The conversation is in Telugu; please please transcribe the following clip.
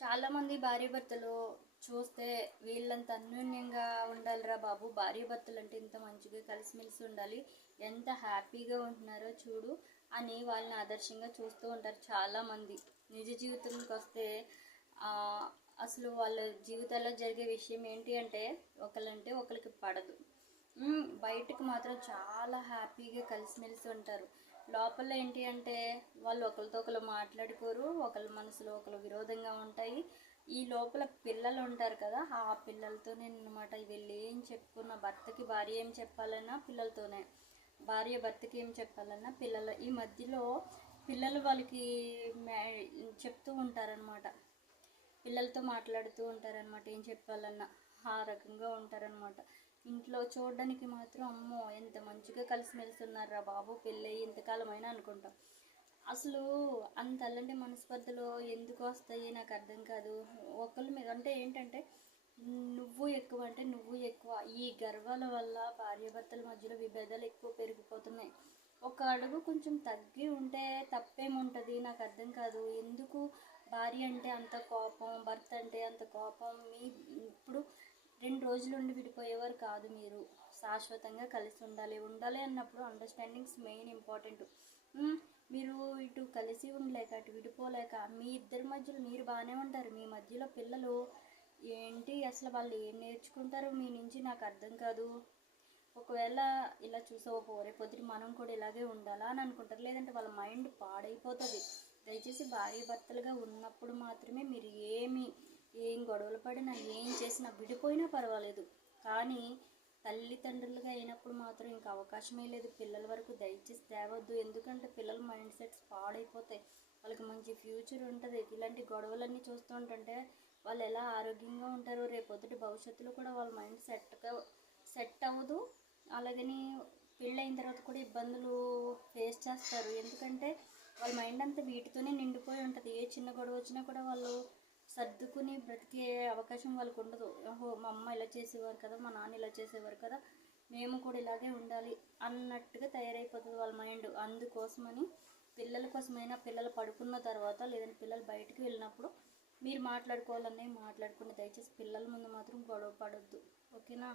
చాలామంది భార్యాభర్తలు చూస్తే వీళ్ళంత అన్యోన్యంగా ఉండాలిరా బాబు, భార్యాభర్తలు అంటే ఇంత మంచిగా కలిసిమెలిసి ఉండాలి, ఎంత హ్యాపీగా ఉంటున్నారో చూడు అని వాళ్ళని ఆదర్శంగా చూస్తూ ఉంటారు చాలామంది. నిజ జీవితంకి వస్తే అసలు వాళ్ళ జీవితాల్లో జరిగే విషయం ఏంటి అంటే ఒకళ్ళంటే ఒకరికి పడదు. బయటకు మాత్రం చాలా హ్యాపీగా కలిసిమెలిసి ఉంటారు. లోపల ఏంటి అంటే వాళ్ళు ఒకరితో ఒకరు మాట్లాడుకోరు, ఒకళ్ళ మనసులో ఒకరు విరోధంగా ఉంటాయి. ఈ లోపల పిల్లలు ఉంటారు కదా, ఆ పిల్లలతో అనమాట వీళ్ళు ఏం చెప్పుకున్న, భర్తకి భార్య ఏం చెప్పాలన్నా పిల్లలతోనే, భార్య భర్తకి ఏం చెప్పాలన్నా పిల్లల ఈ మధ్యలో పిల్లలు వాళ్ళకి చెప్తూ ఉంటారనమాట, పిల్లలతో మాట్లాడుతూ ఉంటారనమాట, ఏం చెప్పాలన్నా ఆ రకంగా ఉంటారనమాట. ఇంట్లో చూడడానికి మాత్రం అమ్మో ఎంత మంచిగా కలిసిమెలిసి ఉన్నారా బాబు, పెళ్ళయి ఇంతకాలమైనా అనుకుంటాం. అసలు అంత అలాంటి మనస్పర్ధలు ఎందుకు వస్తాయి నాకు అర్థం కాదు. ఒకళ్ళ మీద అంటే ఏంటంటే నువ్వు ఎక్కువ అంటే నువ్వు ఎక్కువ, ఈ గర్వాల వల్ల భార్యాభర్తల మధ్యలో విభేదాలు ఎక్కువ పెరిగిపోతున్నాయి. ఒక అడుగు కొంచెం తగ్గి ఉంటే తప్పేముంటుంది నాకు అర్థం కాదు. ఎందుకు భార్య అంటే అంత కోపం, భర్త అంటే అంత కోపం? ఇప్పుడు 2 రోజులు ఉండి విడిపోయేవారు కాదు మీరు, శాశ్వతంగా కలిసి ఉండాలి అన్నప్పుడు అండర్స్టాండింగ్స్ మెయిన్ ఇంపార్టెంట్. మీరు ఇటు కలిసి ఉండలేక అటు విడిపోలేక మీ ఇద్దరి మధ్యలో మీరు బాగానే ఉంటారు, మీ మధ్యలో పిల్లలు ఏంటి అసలు వాళ్ళు ఏం నేర్చుకుంటారు మీ నుంచి నాకు అర్థం కాదు. ఒకవేళ ఇలా చూసావు రేపొద్దున మనం కూడా ఇలాగే ఉండాలా అని అనుకుంటారు, లేదంటే వాళ్ళ మైండ్ పాడైపోతుంది. దయచేసి భార్య భర్తలుగా ఉన్నప్పుడు మాత్రమే మీరు ఏం గొడవలు పడినా ఏం చేసినా విడిపోయినా పర్వాలేదు, కానీ తల్లిదండ్రులుగా అయినప్పుడు మాత్రం ఇంకా అవకాశమే లేదు. పిల్లల వరకు దయచేసి తేవద్దు, ఎందుకంటే పిల్లల మైండ్ సెట్స్ పాడైపోతాయి, వాళ్ళకి మంచి ఫ్యూచర్ ఉంటుంది. ఇలాంటి గొడవలన్నీ చూస్తూ ఉంటుంటే వాళ్ళు ఎలా ఆరోగ్యంగా ఉంటారో రేపొద్దుటి భవిష్యత్తులో కూడా వాళ్ళ మైండ్ సెట్ అవ్వదు. అలాగని పెళ్ళైన తర్వాత కూడా ఇబ్బందులు ఫేస్ చేస్తారు, ఎందుకంటే వాళ్ళ మైండ్ అంతా వీటితోనే నిండిపోయి ఉంటుంది. ఏ చిన్న గొడవ వచ్చినా కూడా వాళ్ళు సర్దుకుని బ్రతికే అవకాశం వాళ్ళకు ఉండదు. ఓహో మా అమ్మ ఇలా చేసేవారు కదా, మా నాన్న ఇలా చేసేవారు కదా, మేము కూడా ఇలాగే ఉండాలి అన్నట్టుగా తయారైపోతుంది వాళ్ళ మైండ్. అందుకోసమని పిల్లల కోసమైనా పిల్లలు పడుకున్న తర్వాత లేదంటే పిల్లలు బయటకు వెళ్ళినప్పుడు మీరు మాట్లాడుకోవాలనే మాట్లాడుకుని, దయచేసి పిల్లల ముందు మాత్రం గొడవ పడొద్దు, ఓకేనా?